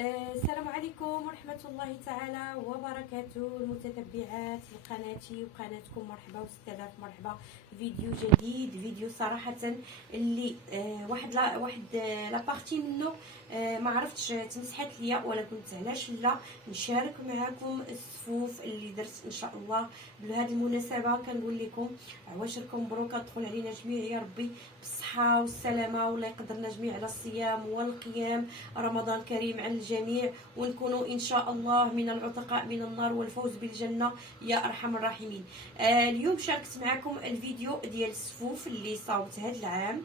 السلام عليكم ورحمة الله تعالى وبركاته المتتبعات لقناتي وقناتكم. مرحبا وستلاف مرحبا. فيديو جديد، فيديو صراحة اللي واحد لابارتي منه ما عرفتش تمسحت ليا ولا كنت علاش لا نشارك معكم الصفوف اللي درت ان شاء الله. بهذه المناسبة كنقول لكم عواشركم مبروكة، تدخل علينا جميع يا ربي بالصحة والسلامة، والله يقدرنا جميع على الصيام والقيام. رمضان كريم على الجميع، ونكونوا ان شاء الله من العتقاء من النار والفوز بالجنة يا ارحم الراحمين. اليوم شاركت معكم الفيديو ديال الصفوف اللي صاوبت هذا العام.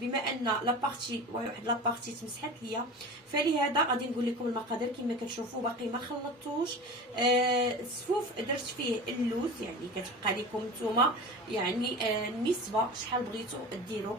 بما ان لابارتي واحد لابارتي تمسحت ليا، فلهذا غادي نقول لكم المقادير كما كتشوفوا. باقي ما خلطتوش. الصفوف درت فيه اللوز، يعني كتبقى لكم نتوما يعني النسبه شحال بغيتو ديروا،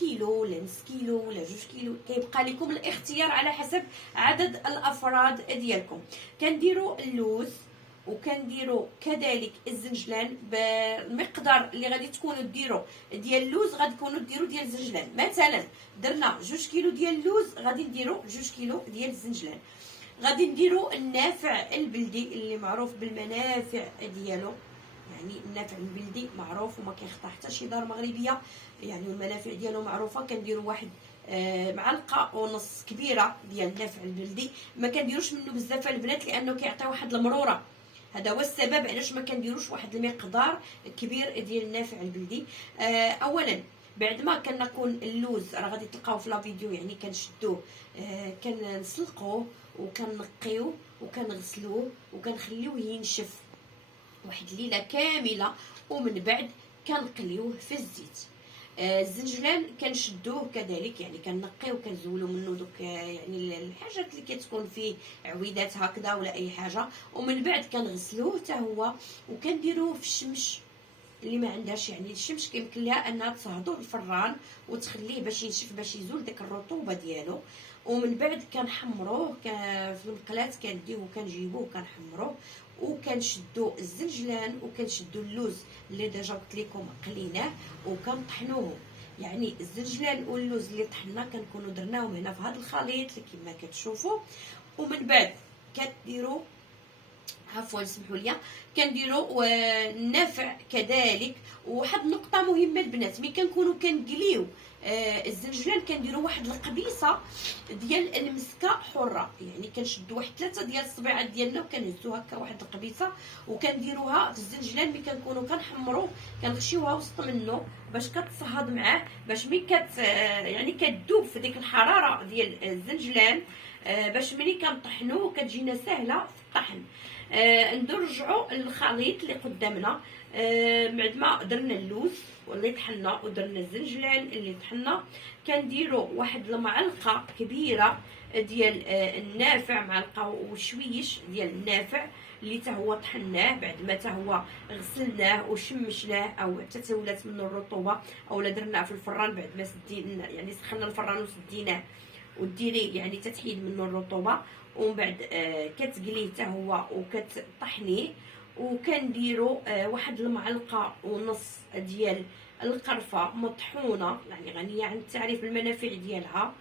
كيلو ولا نص كيلو ولا 2 كيلو، كيبقى لكم الاختيار على حسب عدد الافراد ديالكم. كنديروا اللوز وكنديروا كذلك الزنجلان بالمقدار اللي غادي تكونوا ديروا ديال اللوز، غادي تكونوا ديروا ديال الزنجلان. مثلا درنا 2 كيلو ديال اللوز، غادي نديروا 2 كيلو ديال الزنجلان. غادي نديروا النافع البلدي اللي معروف بالمنافع ديالو، يعني النافع البلدي معروف وما كيخطا حتى شي دار مغربيه، يعني المنافع ديالو معروفه. كنديروا واحد معلقه ونص كبيره ديال النافع البلدي. ما كنديروش منه بزاف البنات لانه كيعطي واحد المروره، هذا هو السبب علاش ما كنديروش واحد المقدار كبير ديال النافع البلدي. اولا بعد ما كنكون اللوز راه غادي تلقاو في لا فيديو، يعني كنشدوه كنسلقوه وكنقيوه وكنغسلوه وكنخليوه ينشف واحد الليله كامله، ومن بعد كنقليوه في الزيت. الزنجلان كنشدوه كذلك، يعني كنقيو وكنزولو منه دوك يعني الحاجات اللي كتكون فيه عويدات هكذا ولا اي حاجه، ومن بعد كنغسلوه حتى هو وكنديروه في الشمس. اللي ما عندهاش يعني الشمس كيمكن لها انها تصهدو في الفران وتخليه باش ينشف باش يزول داك الرطوبه ديالو. ومن بعد كنحمروه في المقلاه، كنديوه وكنجيبوه وكنحمروه وكنشدو الزنجلان وكنشدو اللوز اللي ديجا قلت لكم قليناه وكنطحنوه. يعني الزنجلان واللوز اللي طحنا كنكونوا درناهم هنا في هذا الخليط اللي كما كتشوفوا. ومن بعد كديروا عفوا سمحوا لي، كنديروا النافع كذلك. وواحد النقطه مهمه البنات، ملي كنكونوا كنقليو الزنجلان كنديروا واحد القبيصه ديال المسكه حره، يعني كنشدوا واحد 3 ديال الصبيعات ديالنا وكنهزوا هكا واحد القبيصه وكنديروها في الزنجلان. ملي كنكونوا كنحمروه كنغشيوها وسط منه باش كتصهد معاه، باش ملي يعني كتذوب في ديك الحراره ديال الزنجلان، باش ملي كنطحنوه كتجينا سهله في الطحن. نرجعوا للخليط اللي قدامنا. بعد ما درنا اللوز واللي طحنا ودرنا الزنجلان اللي طحنا، كنديروا واحد المعلقه كبيره ديال النافع، معلقه وشويش ديال النافع اللي حتى هو طحناه بعد ما حتى هو غسلناه وشمشناه او حتى تولات منه الرطوبه، اولا درناه في الفران بعد ما سدينا، يعني سخنا الفران وسديناه وديري يعني تتحيد منه الرطوبه. ومن بعد كتقليه حتى هو وكتطحنيه. وكنديروا واحد المعلقه ونص ديال القرفه مطحونه، يعني غنيه عن التعريف بالمنافع ديالها.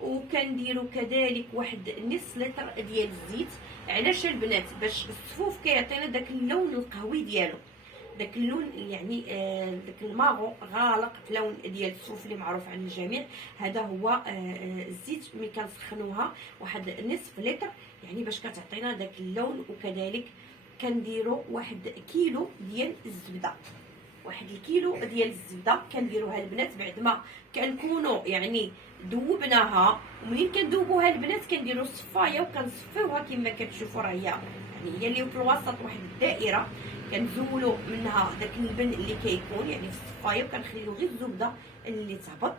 وكنديروا كذلك واحد نص لتر ديال الزيت. علاش البنات؟ باش الصفوف كيعطينا داك اللون القهوي ديالو، داك اللون يعني داك الماغو غالق في لون ديال الصوف اللي معروف عند الجميع. هذا هو الزيت ملي كنسخنوها واحد نصف لتر، يعني باش كتعطينا داك اللون. وكذلك كنديروا واحد كيلو ديال الزبده، واحد الكيلو ديال الزبده كنديروها البنات بعد ما كنكونوا يعني ذوبناها. ومنين كندوبوها البنات كنديروا الصفايه وكنصفيوها كما كتشوفوا، راه يعني هي اللي في الوسط واحد الدائره، كنزولوا منها داك اللبن اللي كيكون يعني في الصفايه وكنخليو غير الزبده اللي تهبط.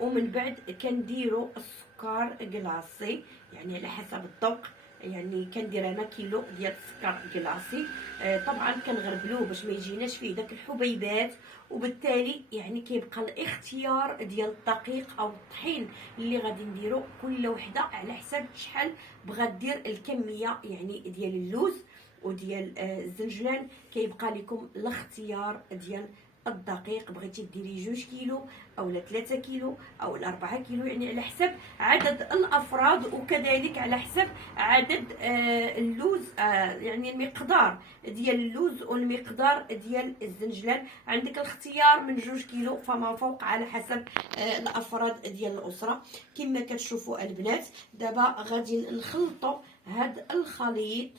ومن بعد كنديروا السكر كلاصي يعني على حسب الذوق، يعني كندير انا كيلو ديال السكر كلاصي. طبعا كنغربلوه باش ما يجيناش فيه داك الحبيبات، وبالتالي يعني كيبقى الاختيار ديال الدقيق او الطحين اللي غادي نديرو كل وحده على حسب شحال بغات دير الكميه يعني ديال اللوز وديال الزنجلان. كيبقى لكم الاختيار ديال الدقيق، بغيتي ديري 2 كيلو اولا 3 كيلو اولا 4 كيلو، يعني على حسب عدد الافراد وكذلك على حسب عدد اللوز، يعني المقدار ديال اللوز والمقدار ديال الزنجلان. عندك الاختيار من 2 كيلو فما فوق على حسب الافراد ديال الاسره. كما كتشوفوا البنات دابا غادي نخلطوا هذا الخليط.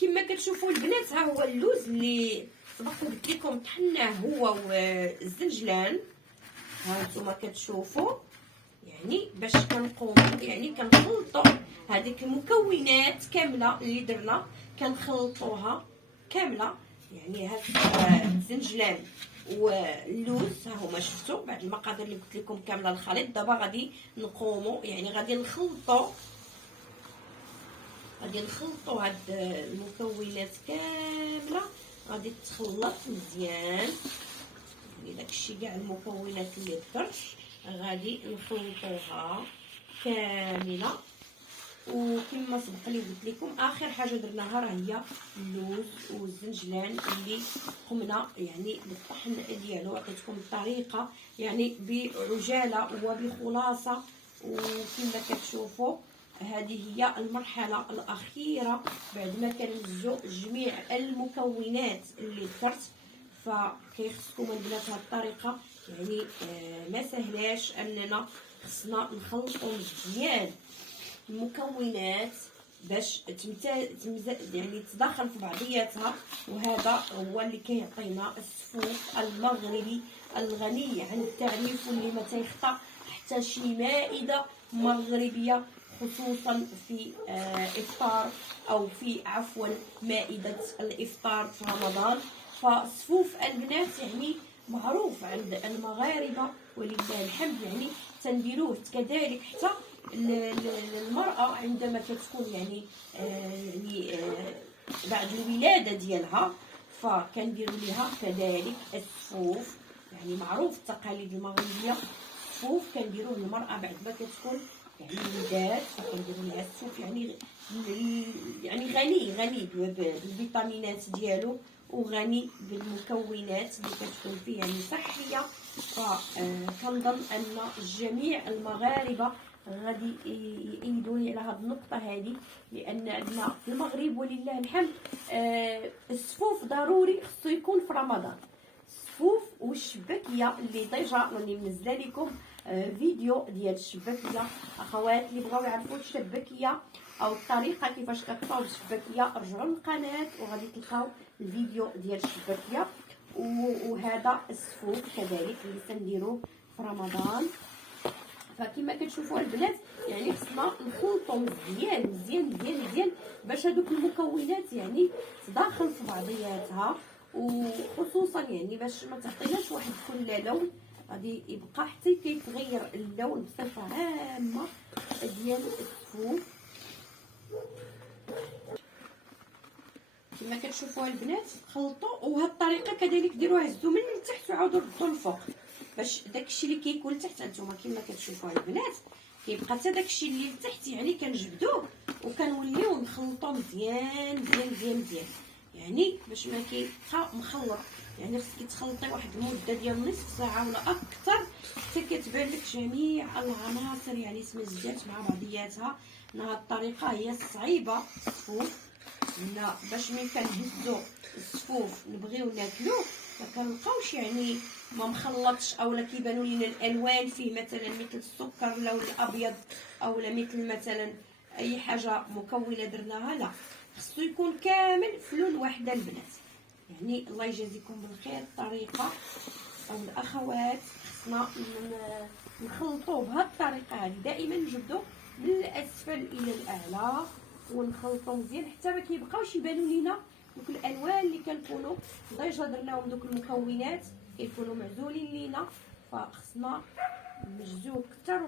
كما كتشوفوا البنات ها هو اللوز اللي سبق قلت لكم طحناه هو والزنجلان، ها نتوما كتشوفوا. يعني باش كنقوموا يعني كنخلطوا هذيك المكونات كامله اللي درنا، كنخلطوها كامله. يعني هاد الزنجلان واللوز ها هما شفتوا بعد المقادير اللي قلت لكم كامله الخليط. دابا غادي نقوموا يعني غادي نخلطوا هاد المكونات كامله، غادي تخلط مزيان. يعني داكشي كاع المكونات اللي درت غادي نخلطوها كامله. وكما سبق لي قلت لكم اخر حاجه درناها راه هي اللوز والزنجلان اللي قمنا يعني بالطحن ديالو. عطيتكم الطريقه يعني بعجاله وبخلاصه. وكما كتشوفوا هذه هي المرحله الاخيره بعد ما كنمزجوا جميع المكونات اللي درت. فكيخصكم البنات هذه الطريقه، يعني ما سهلاش اننا خصنا نخلطوا مزيان المكونات باش يعني تداخل في بعضياتها. وهذا هو اللي كيعطينا السفوف المغربي الغني عن التعريف، واللي ما تيخطى حتى شي مائده مغربيه، خصوصا في افطار او في عفوا مائده الافطار في رمضان. فصفوف البنات يعني معروف عند المغاربه ولله الحمد، يعني تنديروه كذلك حتى المرأة عندما كتكون يعني بعد الولادة ديالها فكنديروا لها كذلك السفوف. يعني معروف التقاليد المغربية السفوف كنديروه للمرأة بعد ما كتكون يعني ولدات، فكنديروا لها السفوف. يعني غني بالفيتامينات ديالو وغني بالمكونات اللي كتكون فيه يعني صحية. فكنظن ان جميع المغاربة غادي يأيدوني على هذه النقطة هذه، لأن عندنا في المغرب ولله الحمد السفوف ضروري خصو يكون في رمضان. السفوف والشباكية اللي ديجا راني منزله لكم فيديو ديال الشباكية. اخوات اللي بغاو يعرفوا الشباكية او الطريقة كيفاش كطاو الشباكية رجعوا للقناة وغادي تلقاو الفيديو ديال الشباكية. وهذا السفوف كذلك اللي سنديروه في رمضان. فكما كتشوفوا البنات يعني خصنا نخلطوا مزيان باش هذوك المكونات يعني تداخل في بعضياتها، وخصوصا يعني باش ما تعطيناش واحد كل لون، غادي يبقى حتى كيتغير اللون بصفه عامه ديال السفوف. كما كتشوفوا البنات خلطوا، وهاد الطريقه كذلك ديروها هزوا من التحت وعاودوا ردوا الفوق باش داكشي اللي كيكون لتحت هانتوما كما كتشوفوا البنات كيبقى حتى داكشي اللي لتحت يعني كنجبدوه وكنوليو نخلطو مزيان يعني باش ما كيبقى مخلط. يعني خصك تخلطي واحد المده ديال نصف ساعه ولا اكثر حتى كتبان لك جميع العناصر يعني تمزجات مع بعضياتها. هاد الطريقه هي الصعيبه السفوف، باش ملي كنهزو السفوف نبغيو ناكلوه ما كنلقاوش يعني ما مخلطش اولا كيبانوا لينا الالوان فيه مثلا مثل السكر ولا الابيض اولا مثل مثلا اي حاجه مكونه درناها. لا، خصو يكون كامل في لون واحد البنات. يعني الله يجازيكم بالخير الطريقه او الاخوات خصنا نخلطوه بهذه الطريقه هذه. دائما نجبدو من الاسفل الى الاعلى ونخلطو مزيان حتى ما كيبقاوش يبانوا لينا دوك الالوان اللي كنكونوا ديجا درناهم. دوك المكونات كيكونوا معزولين لينا، فخصنا نمجزوه كتر.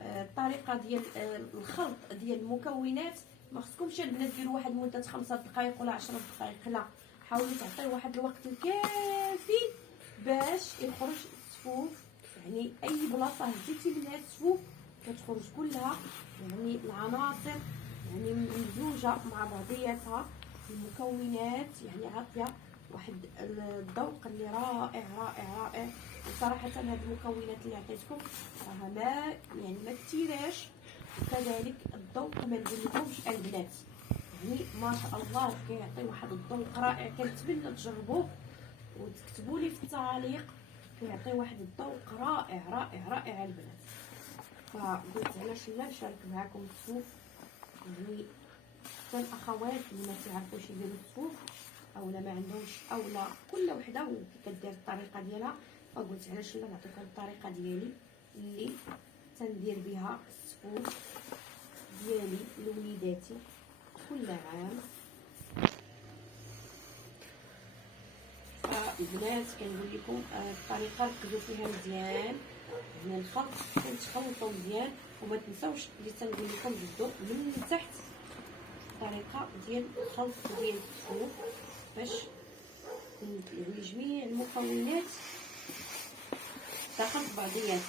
فالطريقه ديال الخلط ديال المكونات ما خصكمش البنات ديروا واحد مده 5 دقائق ولا 10 دقائق، لا، حاولوا تعطيو واحد الوقت الكافي باش يخرج السفوف. يعني اي بلاصه هزيتي منها السفوف كتخرج كلها يعني العناصر يعني ممزوجه مع بعضياتها. المكونات يعني عاطيه واحد الذوق اللي رائع رائع رائع. وصراحه هاد المكونات اللي عطيتكم راها ما يعني ما كثيراش، وكذلك الذوق ما نقولكمش البنات يعني ما شاء الله كيعطي واحد الذوق رائع. كنتمنى تجربوه وتكتبوا لي في التعاليق، كيعطي واحد الذوق رائع رائع رائع البنات. فقلت علاش لا نشارك معكم الصوف، يعني حتى الاخوات اللي ما تعرفوش يديروا الصوف او لا ما عندهمش او لا كل وحده وكدير الطريقه ديالها. فقلت علاش لا نعطيكم الطريقه ديالي اللي تندير بها الصفوف ديالي لوليداتي كل عام. فالبنات كنقول لكم الطريقه ركزوا فيها مزيان، يعني الخلط كنتخلطوا مزيان وما تنساوش اللي تنقول لكم جدوا من تحت الطريقه ديال الخلط ديال الصفوف باش يعني جميع المكونات داخل في بعضيات،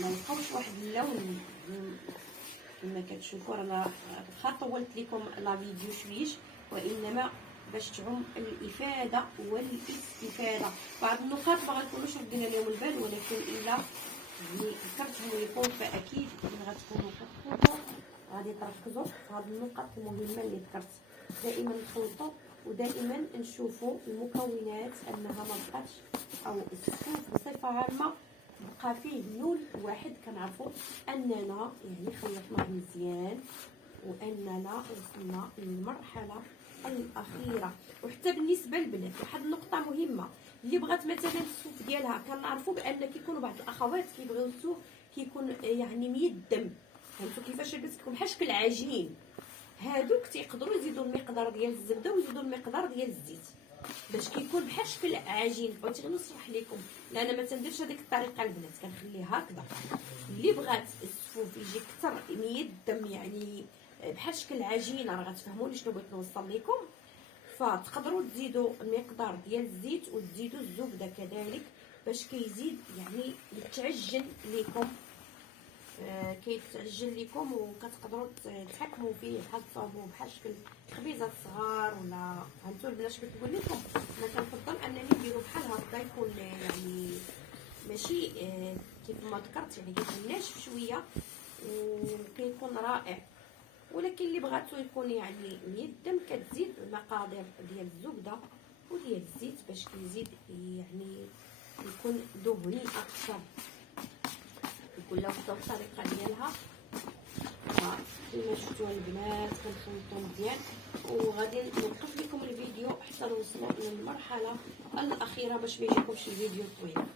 ما نبقاوش واحد اللون كما كتشوفوا. رانا واخا طولت لكم لا فيديو شويش، وانما باش تعم الافاده والاستفاده. بعض النقاط ما غنكونوش ردينا لهم البال، ولكن الا يعني ذكرتهم لكم فاكيد ملي غتكونوا كتخلطوا غادي تركزوا في هذه النقط المهمه اللي ذكرت. دائما نخلطوا ودائما نشوفوا المكونات انها ما بقاتش، او الصوف بصفه عامه بقى فيه لون واحد كنعرفوا اننا يعني خلطناه مزيان واننا وصلنا للمرحله الاخيره. وحتى بالنسبه للبنات واحد النقطه مهمه اللي بغات مثلا الصوف ديالها، كنعرفوا بان كيكونوا بعض الاخوات كيبغيو الصوف كيكون يعني ميدم، فهمتوا كيفاش البنات كيكون بحال شكل عجين. هادوك تيقدروا يزيدوا المقدار ديال الزبده ويزيدوا المقدار ديال الزيت باش كيكون بحال شكل عجين. بغيت غير نشرح لكم، لا انا ما تنديرش هذيك الطريقه البنات، كنخليه هكذا. اللي بغات الصفوف يجي اكثر ميدم يعني بحال شكل عجينه، راه غتفهموني شنو بغيت نوصل لكم. فتقدروا تزيدوا المقدار ديال الزيت وتزيدوا الزبده كذلك باش كيزيد يعني يتعجن لكم، كيتعجن لكم وكتقدروا تحكموا فيه بحال تصاوبوه بحال شكل خبيزات صغار ولا فهمتوا البنات شنو كنقول لكم. انا كنفضل انني نديرو بحال هكا، يكون يعني ماشي كيف ما ذكرت يعني كيكون ناشف شويه وكيكون رائع. ولكن اللي بغاتو يكون يعني ميدم كتزيد المقادير ديال الزبده وديال الزيت باش كيزيد يعني يكون دهني اكثر. كل وحده بالطريقه ديالها. كما شفتوا البنات كنخلطوا مزيان، وغادي نوقف لكم الفيديو حتى نوصلوا للمرحله الاخيره باش ما يجيكمش الفيديو طويل.